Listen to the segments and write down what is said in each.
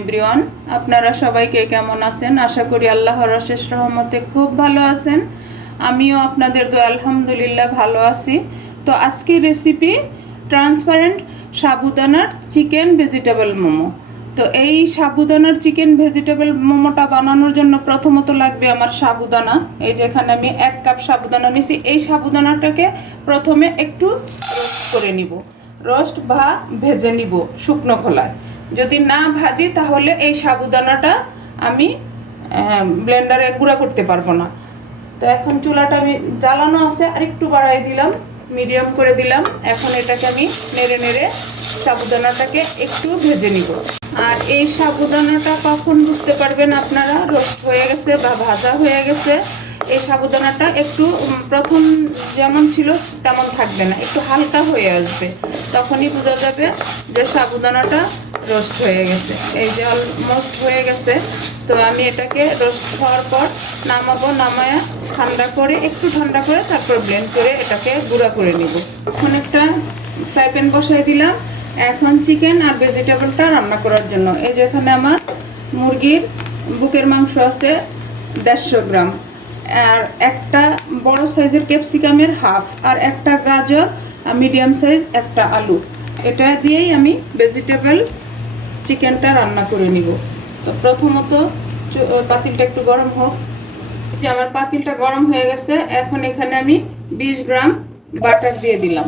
Everyone, আপনারা সবাইকে কেমন আছেন? আশা করি আল্লাহর অশেষ রহমতে খুব ভালো আছেন। আমিও আপনাদের তো আলহামদুলিল্লাহ ভালো আছি। তো আজকের রেসিপি ট্রান্সপারেন্ট সাবুদানার চিকেন ভেজিটেবল মোমো। তো এই সাবুদানার চিকেন ভেজিটেবল মোমোটা বানানোর জন্য প্রথমত লাগবে আমার সাবুদানা। এই যে এখানে আমি এক কাপ সাবুদানা নিয়েছি। এই সাবুদানাটাকে প্রথমে একটু রোস্ট করে নিব। রোস্ট বা ভেজে নিব শুকনো খোলায়। যদি না ভাজি, তাহলে এই সাবুদানাটা আমি ব্লেন্ডারে গুঁড়া করতে পারব না। তো এখন চুলাটা আমি, জ্বালানো আছে আর একটু বাড়াই দিলাম মিডিয়াম করে দিলাম। এখন এটাকে আমি নেড়ে নেড়ে সাবুদানাটাকে একটু ভেজে নিব। আর এই সাবুদানাটা কখন বুঝতে পারবেন আপনারা? রোস্ট হয়ে গেছে বা ভাজা হয়ে গেছে। এই সাবুদানাটা একটু প্রথম যেমন ছিল, তেমন থাকবে না। একটু হালকা হয়ে আসবে। তখনই বোঝা যাবে যে সাবুদানাটা রোস্ট হয়ে গেছে। এই যে অলমোস্ট হয়ে গেছে। তো আমি এটাকে রোস্ট হওয়ার পর নামাবো, নামায়া ঠান্ডা করে, একটু ঠান্ডা করে তারপর ব্লেন্ড করে এটাকে গুঁড়া করে নিব। এখন একটা ফ্রাই প্যান বসাই দিলাম। এখন চিকেন আর ভেজিটেবলটা রান্না করার জন্য। এই যে এখানে আমার মুরগির বুকের মাংস আছে দেড়শো গ্রাম। আর একটা বড় সাইজের ক্যাপসিকামের হাফ আর একটা গাজর মিডিয়াম সাইজ একটা আলু। এটা দিয়েই আমি ভেজিটেবল চিকেনটা রান্না করে নিব। তো প্রথমত পাতিলটা একটু গরম হোক। যে আমার পাতিলটা গরম হয়ে গেছে, এখন এখানে আমি বিশ গ্রাম বাটার দিয়ে দিলাম।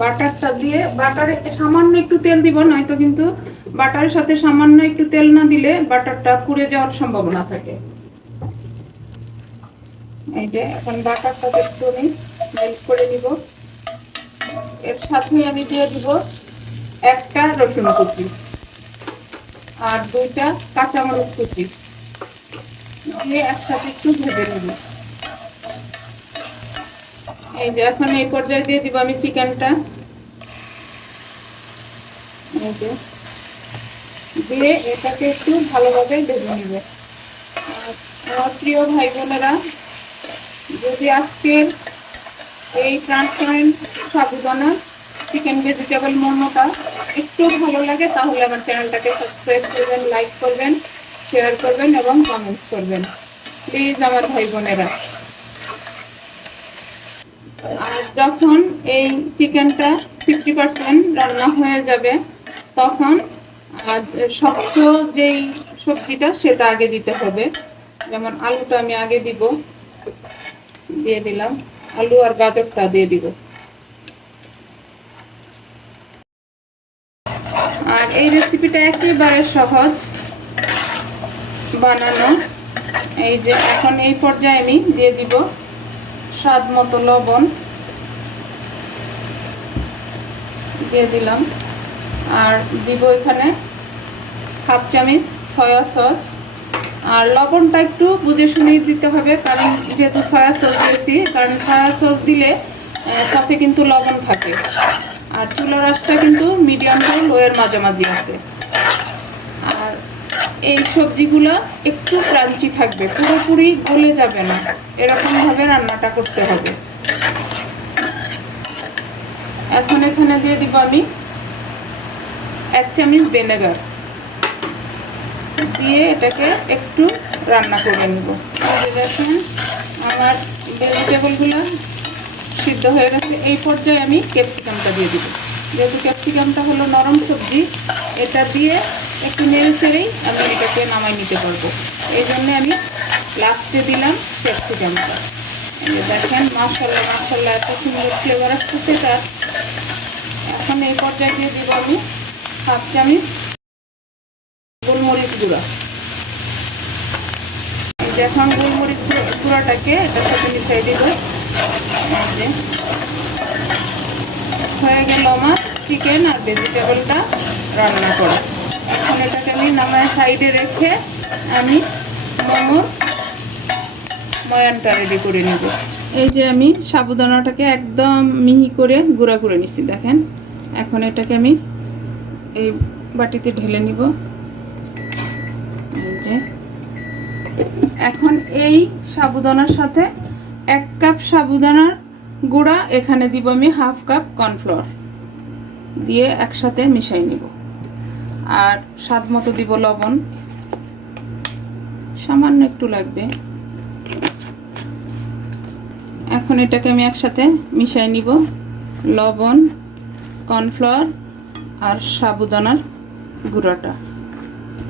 বাটারটা দিয়ে, বাটারে সামান্য একটু তেল দিব, নয়তো কিন্তু বাটারের সাথে সামান্য একটু তেল না দিলে বাটারটা পুড়ে যাওয়ার সম্ভাবনা থাকে। এই যে এখন বাটারটাকে একটু আমি মেল্ট করে দিব এর সাথে আমি দিয়ে দিব একটা রসুন কুচি। আর দুইটা কাঁচামরিচ কুচি। দিয়ে একসাথে একটু ভেজে নেব। এই যে এখন এই পর্যায়ে দিয়ে দিব আমি চিকেনটা। দিয়ে এটাকে একটু ভালোভাবে ভেজে নেবে। আমার প্রিয় ভাই বোনেরা যদি আজকের এই ট্রান্সপারেন্ট সাবুদানা চিকেন ভেজিটেবল মোমোটা একটু ভালো লাগে, তাহলে আমার চ্যানেলটাকে সাবস্ক্রাইব করবেন লাইক করবেন শেয়ার করবেন এবং কমেন্টস করবেন। প্লিজ আমার ভাই বোনেরা। আর যখন এই চিকেনটা ফিফটি পার্সেন্ট রান্না হয়ে যাবে, তখন শক্ত যেই সবজিটা, সেটা আগে দিতে হবে। যেমন আলুটা আমি আগে দিব, দিয়ে দিলাম। আলু আর গাজরটা দিয়ে দিব আর এই রেসিপিটা একেবারে সহজ বানানো। এই যে এখন এই পর্যায়ে আমি দিয়ে দিব স্বাদ মতো লবণ। দিয়ে দিলাম। আর দিব এখানে হাফ চামিচ সয়া সস। আর লবণটা একটু বুঝে শুনেই দিতে হবে, কারণ যেহেতু সয়া সস দিয়েছি, কারণ সয়া সস দিলে সসে কিন্তু লবণ থাকে। আর চুলা রাসটা কিন্তু মিডিয়াম টু লোয়ের মাঝামাঝি আছে। আর এই সবজিগুলো একটু ক্রাঞ্চি থাকবে, পুরোপুরি গলে যাবে না। এরকমভাবে রান্নাটা করতে হবে। এখন এখানে দিয়ে দিব আমি এক চামচ ভিনেগার দিয়ে এটাকে একটু রান্না করে নেব। যে আমার ভেজিটেবলগুলো সিদ্ধ হয়ে গেছে। এই পর্যায়ে আমি ক্যাপসিকামটা দিয়ে দিব। যেহেতু ক্যাপসিকামটা হলো নরম সবজি, এটা দিয়ে একটু নেড়ে চেড়েই আমি এটাকে নামাই নিতে পারব। এই জন্য আমি লাস্টে দিলাম ক্যাপসিকামটা। দেখেন মাসাল্লাহ মাসাল্লাহ এত সুন্দর ফ্লেভার আসতেছে তার এখন এই পর্যায়ে দিয়ে দিব আমি হাফ চামচ গোলমরিচ গুঁড়া। এখন গোলমরিচ গুঁড়ো- গুঁড়াটাকে এটার সাথে মিশাই দিব। যে হয়ে গেল আমার চিকেন আর ভেজিটেবলটা রান্না করা। এখন এটাকে আমি নামায় সাইডে রেখে আমি মোমোর ময়ানটা রেডি করে নেব। এই যে আমি সাবুদানাটাকে একদম মিহি করে গুঁড়া করে নিছি, দেখেন। এখন এটাকে আমি এই বাটিতে ঢেলে নিব। এই যে। এখন এই সাবুদানার সাথে এক কাপ সাবুদানার গুঁড়া, এখানে দিব আমি হাফ কাপ কর্নফ্লাওয়ার দিয়ে একসাথে মিশাই নিব। আর স্বাদ মতো দিব লবণ। সামান্য একটু লাগবে। এখন এটাকে আমি একসাথে মিশাই নিব। লবণ কর্নফ্লাওয়ার আর সাবুদানার গুঁড়োটা।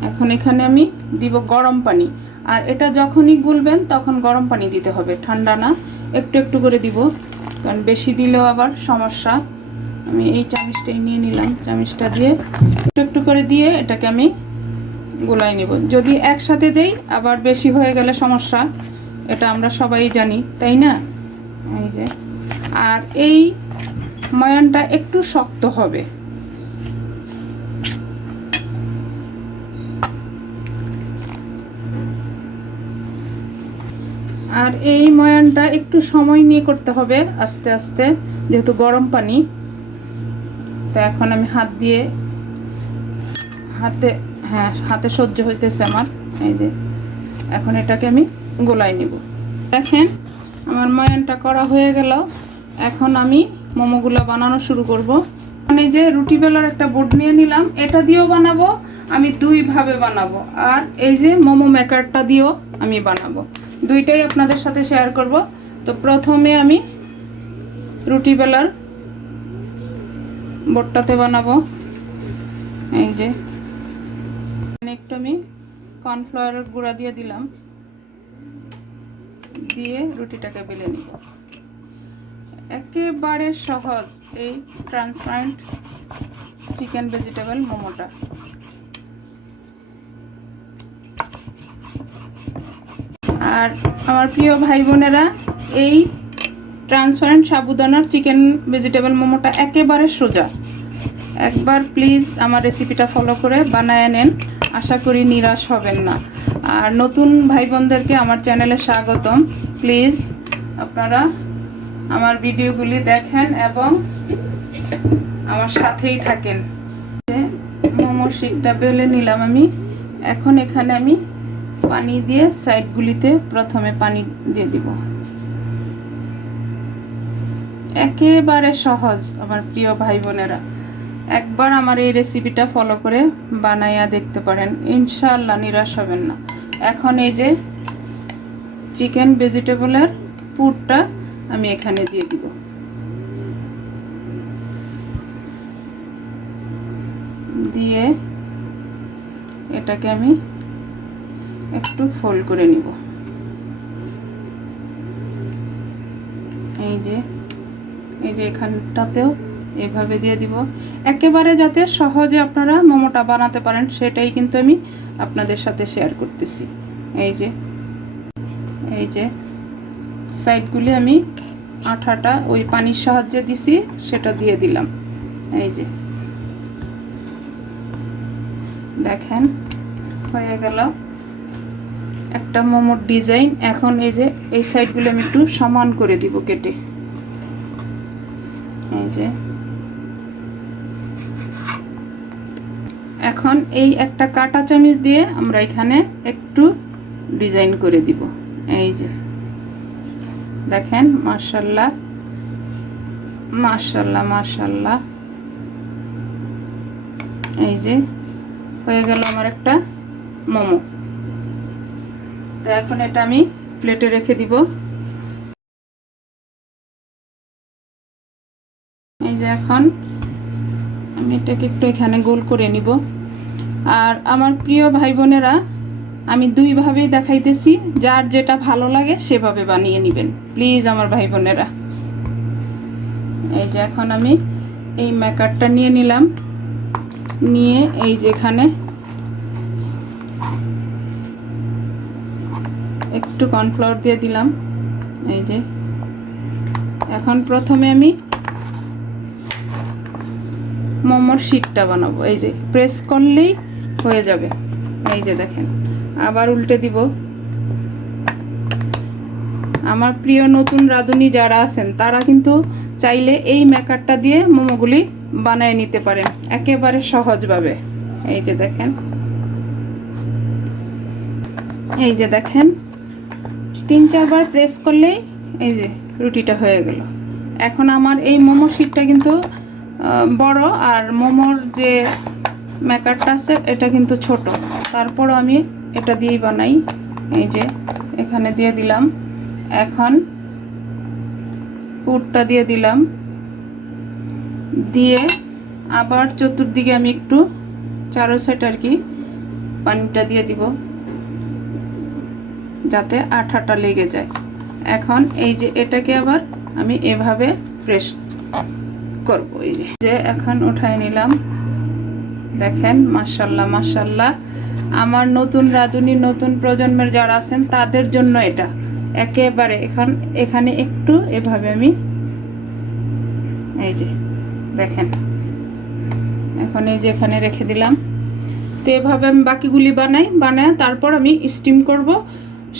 এখন এখানে আমি দিব গরম পানি। আর এটা যখনই গুলবেন, তখন গরম পানি দিতে হবে। ঠান্ডা না, একটু একটু করে দিব। কারণ বেশি দিলেও আবার সমস্যা। আমি এই চামিচটাই নিয়ে নিলাম, চামিচটা দিয়ে একটু একটু করে দিয়ে এটাকে আমি গোলাই নেব। যদি একসাথে দেই, আবার বেশি হয়ে গেলে সমস্যা। এটা আমরা সবাই জানি, তাই না? এই যে। আর এই ময়ানটা একটু শক্ত হবে। আর এই ময়ানটা একটু সময় নিয়ে করতে হবে আস্তে আস্তে, যেহেতু গরম পানি। তো এখন আমি হাত দিয়ে হাতে হ্যাঁ হাতে সহ্য হইতেছে আমার। এই যে, এখন এটাকে আমি গোলাই নিব। দেখেন, আমার ময়ানটা করা হয়ে গেল। এখন আমি মোমোগুলো বানানো শুরু করব। মানে যে রুটি বেলার একটা বোর্ড নিয়ে নিলাম। এটা দিয়েও বানাবো, আমি দুইভাবে বানাবো। আর এই যে মোমো মেকারটা দিয়েও আমি বানাবো। দুইটাই আপনাদের সাথে শেয়ার করব। তো প্রথমে আমি রুটি বেলার বোর্ডটাতে বানাবো। এই যে একটু আমি কর্নফ্লাওয়ারের গুঁড়া দিয়ে দিলাম। দিয়ে রুটিটাকে বেলে নিব। একেবারে সহজ এই ট্রান্সপারেন্ট চিকেন ভেজিটেবল মোমোটা। আর আমার প্রিয় ভাই বোনেরা, এই ট্রান্সপারেন্ট সাবুদানার চিকেন ভেজিটেবল মোমোটা একেবারে সোজা। একবার প্লিজ আমার রেসিপিটা ফলো করে বানায় নেন। আশা করি নিরাশ হবেন না। আর নতুন ভাই বোনদেরকে আমার চ্যানেলে স্বাগতম। প্লিজ আপনারা আমার ভিডিওগুলি দেখেন এবং আমার সাথেই থাকেন। মোমোর শিকটা বেলে নিলাম আমি। এখন এখানে আমি পানি দিয়ে সাইডগুলিতে প্রথমে পানি দিয়ে দিব। একেবারে সহজ, আমার প্রিয় ভাই বোনেরা একবার আমার এই রেসিপিটা ফলো করে বানাইয়া দেখতে পারেন। ইনশাল্লাহ নিরাশ হবেন না। এখন এই যে চিকেন ভেজিটেবলের পুরটা আমি এখানে দিয়ে দিব। দিয়ে এটাকে আমি একটু ফোল্ড করে নিব। এই যে এই যে এখানটাতেও এভাবে দিয়ে দিব। একেবারে যাতে সহজে আপনারা মোমোটা বানাতে পারেন, সেটাই কিন্তু আমি আপনাদের সাথে শেয়ার করতেছি। এই যে এই যে সাইডগুলি আমি আঠাটা ওই পানির সাহায্যে দিছি, সেটা দিয়ে দিলাম। এই যে, দেখেন, হয়ে গেল। একটা মোমোর ডিজাইন। এখন এই যে, এই সাইডগুলো আমি একটু সমান করে দিব কেটে। এই যে। এখন এই একটা কাটা চামিচ দিয়ে আমরা এখানে একটু ডিজাইন করে দিব। এই যে। দেখেন মার্শাল্লাহ মার্শাল্লাহ মার্শাল্লাহ এই যে, হয়ে গেল আমার একটা মোমো। তো এখন এটা আমি প্লেটে রেখে দিব। এই যে এখন আমি এটাকে একটু এখানে গোল করে নিব। আর আমার প্রিয় ভাই বোনেরা আমি দুইভাবেই দেখাইতেছি, যার যেটা ভালো লাগে সেভাবে বানিয়ে নেবেন। প্লিজ আমার ভাই বোনেরা এই যে এখন আমি এই মেকারটা নিয়ে নিলাম। নিয়ে এই যেখানে একটু কর্নফ্লাওয়ার দিয়ে দিলাম। এই যে। এখন প্রথমে আমি মোমোর শিটটা বানাবো। এই যে প্রেস করলেই হয়ে যাবে। এই যে দেখেন, আবার উল্টে দিব। আমার প্রিয় নতুন রাঁধুনি যারা আছেন, তারা কিন্তু চাইলে এই মেকারটা দিয়ে মোমোগুলি বানিয়ে নিতে পারেন, একেবারে সহজভাবে। এই যে দেখেন। এই যে দেখেন তিন চারবার প্রেস করলেই এই যে রুটিটা হয়ে গেল। এখন আমার এই মোমো শিটটা কিন্তু বড় আর মোমোর যে মেকারটা আছে, এটা কিন্তু ছোট। তারপরও আমি এটা দিয়েই বানাই। এই যে এখানে দিয়ে দিলাম। এখন পুরটা দিয়ে দিলাম। দিয়ে আবার চতুর্দিকে আমি একটু চারো সাইড আর কি পানিটা দিয়ে দিব। যাতে আঠাটা লেগে যায়। এখন এই যে এটাকে আবার আমি এভাবে প্রেস করব। এই যে এখন উঠাই নিলাম। দেখেন, মাশাল্লাহ মাশাল্লাহ। আমার নতুন রাঁধুনি, নতুন প্রজন্মের যারা আছেন, তাদের জন্য এটা। একেবারে এখন এখানে একটু এভাবে আমি এই যে, দেখেন। এখন এই যে এখানে রেখে দিলাম। তো এভাবে আমি বাকিগুলি বানাই, বানায় তারপর আমি স্টিম করব।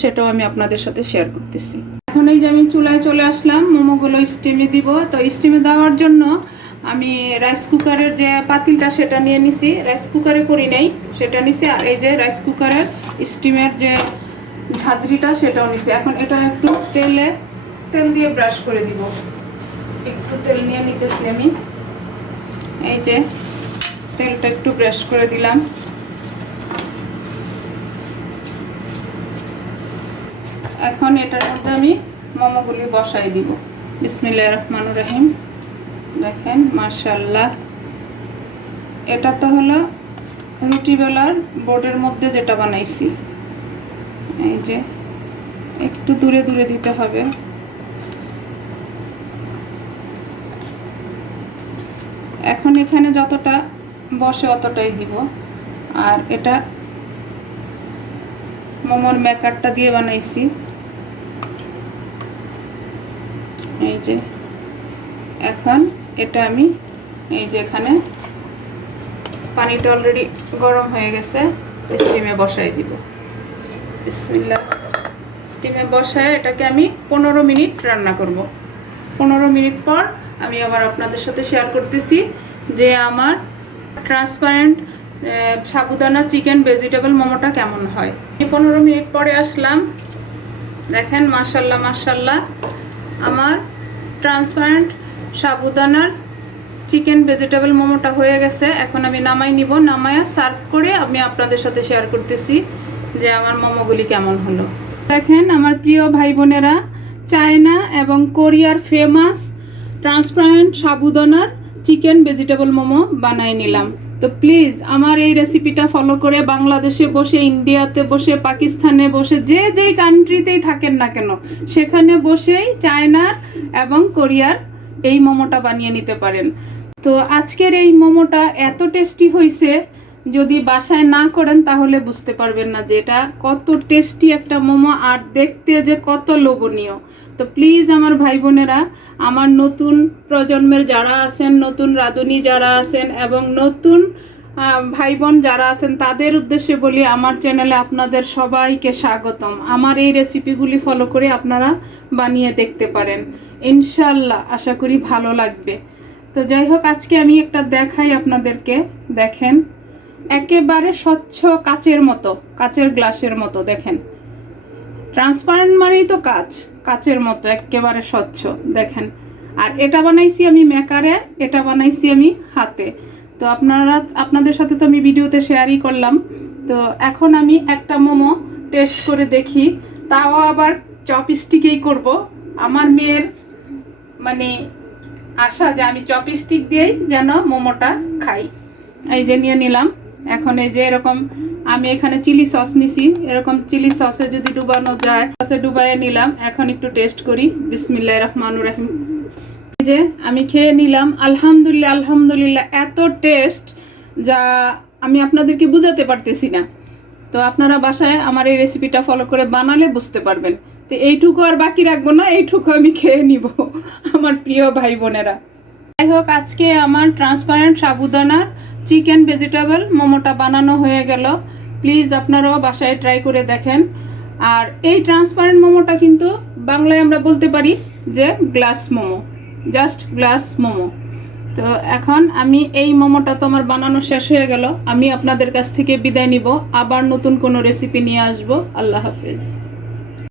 সেটাও আমি আপনাদের সাথে শেয়ার করতেছি। এখন এই যে আমি চুলায় চলে আসলাম, মোমোগুলো স্টিমে দিব। তো স্টিমে দেওয়ার জন্য আমি রাইস কুকারের যে পাতিলটা সেটা নিয়ে নিছি। রাইস কুকারে করি নাই, সেটা নিছি। আর এই যে রাইস কুকারের স্টিমের যে ঝাঁঝরিটা, সেটাও নিছি। এখন এটা একটু তেলে, তেল দিয়ে ব্রাশ করে দিব। একটু তেল নিয়ে নিতেছি আমি। এই যে তেলটা একটু ব্রাশ করে দিলাম। এখন এটার মধ্যে আমি মোমোগুলি বসাই দিব। বিসমিল্লাহ রহমান রহিম। দেখেন মার্শাল্লাহ এটা তো হলো রুটি বেলার বোর্ডের মধ্যে যেটা বানাইছি। এই যে, একটু দূরে দূরে দিতে হবে। এখন এখানে যতটা বসে অতটাই দিব। আর এটা মোমোর মেকারটা দিয়ে বানাইছি। এই যে, এখন এটা আমি এই যে এখানে পানিটা অলরেডি গরম হয়ে গেছে স্টিমে বসাই দিব। বিসমিল্লাহ। স্টিমে বসায় এটাকে আমি পনেরো মিনিট রান্না করব। পনেরো মিনিট পর আমি আবার আপনাদের সাথে শেয়ার করতেছি যে আমার ট্রান্সপারেন্ট সাবুদানা চিকেন ভেজিটেবল মোমোটা কেমন হয়। পনেরো মিনিট পরে আসলাম। দেখেন মাসাল্লাহ মাসাল্লাহ আমার ট্রান্সপারেন্ট সাবুদানার চিকেন ভেজিটেবল মোমোটা হয়ে গেছে। এখন আমি নামাই নিব। নামায়া সার্ভ করে আমি আপনাদের সাথে শেয়ার করতেছি যে আমার মোমোগুলি কেমন হলো। দেখেন আমার প্রিয় ভাই বোনেরা চায়না এবং কোরিয়ার ফেমাস ট্রান্সপারেন্ট সাবুদানার চিকেন ভেজিটেবল মোমো বানাই নিলাম। তো প্লিজ আমার এই রেসিপিটা ফলো করে বাংলাদেশে বসে ইন্ডিয়াতে বসে পাকিস্তানে বসে, যে যেই কান্ট্রিতেই থাকেন না কেন, সেখানে বসেই চায়নার এবং কোরিয়ার এই মোমোটা বানিয়ে নিতে পারেন। তো আজকের এই মোমোটা এত টেস্টি হয়েছে যদি বাসায় না করেন, তাহলে বুঝতে পারবেন না যে এটা কত টেস্টি একটা মোমো আর দেখতে যে কত লোভনীয়। তো প্লিজ আমার ভাই বোনেরা, আমার নতুন প্রজন্মের যারা আছেন, নতুন রাঁধুনি যারা আছেন এবং নতুন ভাই বোন যারা আছেন, তাদের উদ্দেশ্যে বলি আমার চ্যানেলে আপনাদের সবাইকে স্বাগতম। আমার এই রেসিপিগুলি ফলো করে আপনারা বানিয়ে দেখতে পারেন। ইনশাল্লাহ আশা করি ভালো লাগবে। তো যাই হোক, আজকে আমি একটা দেখাই আপনাদেরকে। দেখেন। একেবারে স্বচ্ছ কাচের মতো, কাচের গ্লাসের মতো, দেখেন। ট্রান্সপারেন্ট মানেই তো কাচ, কাচের মতো, একেবারে স্বচ্ছ, দেখেন। আর এটা বানাইছি আমি মেকারে এটা বানাইছি আমি হাতে। তো আপনারা, আপনাদের সাথে তো আমি ভিডিওতে শেয়ারই করলাম। তো এখন আমি একটা মোমো টেস্ট করে দেখি। তাও আবার চপস্টিকেই করব। আমার মেয়ের মানে আশা যে আমি চপস্টিক দিয়েই যেন মোমোটা খাই। এই যে নিয়ে নিলাম। এখন এই যে এরকম আমি এখানে চিলি সস নিছি। এরকম চিলি সসে যদি ডুবানো যায়, সসে ডুবাইয়ে নিলাম। এখন একটু টেস্ট করি। বিসমিল্লাহ রহমান রাহিম। যে আমি খেয়ে নিলাম। আলহামদুলিল্লাহ আলহামদুলিল্লাহ, এত টেস্ট যা আমি আপনাদেরকে বুঝাতে পারতেছি না। তো আপনারা বাসায় আমার এই রেসিপিটা ফলো করে বানালে বুঝতে পারবেন। তো এইটুকু আর বাকি রাখব না, এইটুকু আমি খেয়ে নিব, আমার প্রিয় ভাই বোনেরা। যাই হোক, আজকে আমার ট্রান্সপারেন্ট সাবুদানার চিকেন ভেজিটেবল, মোমোটা বানানো হয়ে গেল। প্লিজ আপনারাও বাসায় ট্রাই করে দেখেন। আর এই ট্রান্সপারেন্ট মোমোটা কিন্তু বাংলায় আমরা বলতে পারি যে glass momo, just glass momo. তো এখন আমি এই মোমোটা তো আমার বানানো শেষ হয়ে গেল। আমি আপনাদের কাছ থেকে বিদায় নিব। আবার নতুন কোনো রেসিপি নিয়ে আসব। আল্লাহ হাফেজ।